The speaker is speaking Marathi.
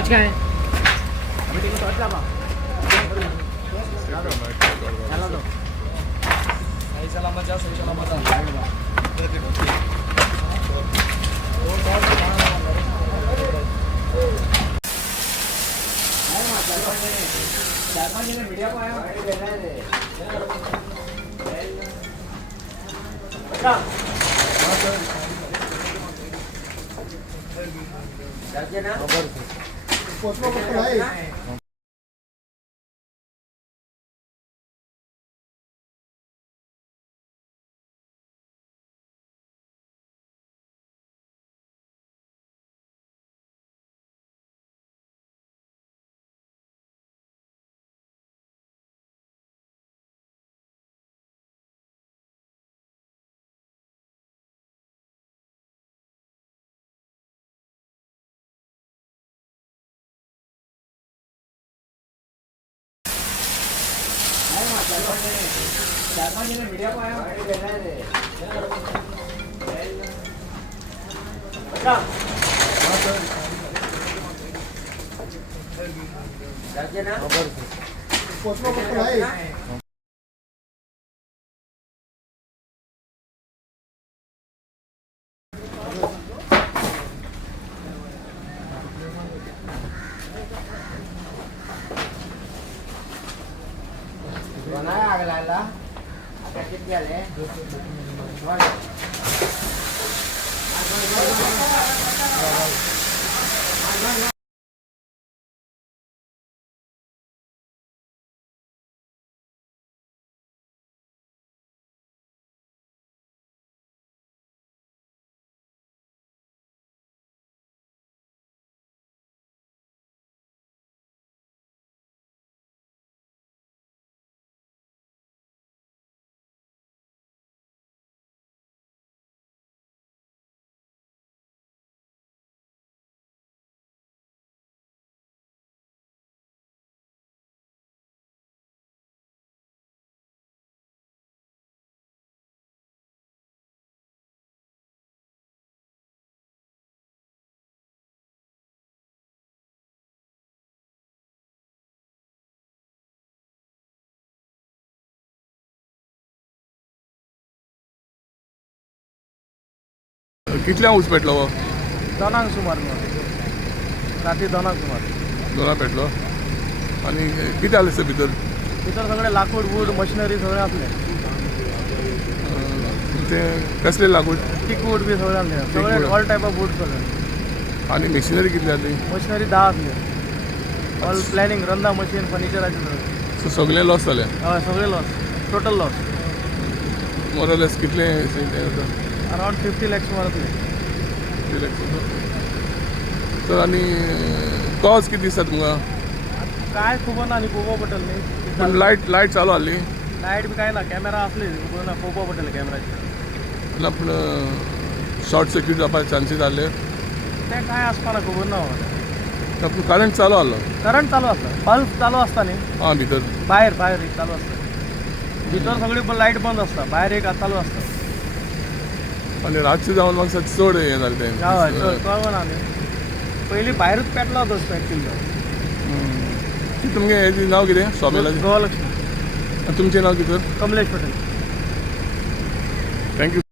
टॉर्च काय कितल्या ऊस पेटलो हो? दोनांक सुमार राती दोनांक सुमार दोना पेटलो आणि किती आले सर भितर भितर सगळे लाकूड वूड मशिनरी सगळे आपले ते कसले लाकूड टीक वूड बी सगळे आपले सगळे ऑल टायप ऑफ वूड सगळे आणि मशिनरी कितली आली मशिनरी 10 असले ऑल प्लॅनिंग रंदा मशीन फर्निचराचे सगळे सो सगळे लॉस जाले हय सगळे लॉस टोटल लॉस मोरलेस कितले अराउंड 50 lakhs मारतले तर आणि कॉज किती दिसता तुमकां काय खबर ना पोवपा पडटलें न्ही पण लायट चालू आली लायट बी काय ना कॅमेरा असले खबर ना पोवपा पडटलें कॅमेराचेर ना पूण शॉर्ट सर्किट जावपाचे चान्सीस आसले तें काय आसपाना खबर ना ना पूण करंट चालू आसलो करंट चालू आसता बल्ब चालू आसता न्ही हां भितर भायर एक चालू आसता भितर सगळी लायट बंद आसता भायर एक चालू आसता आणि रातचे जावन म्हाका चड हें जालें तें कळना न्ही पयलीं भायरूच पेटलो होतो एक्चुअली तुमगे हेजें नांव कितें शॉपेलाचें गृहलक्ष्मी तुमचें नांव कितें कमलेश पटेल थँक्यू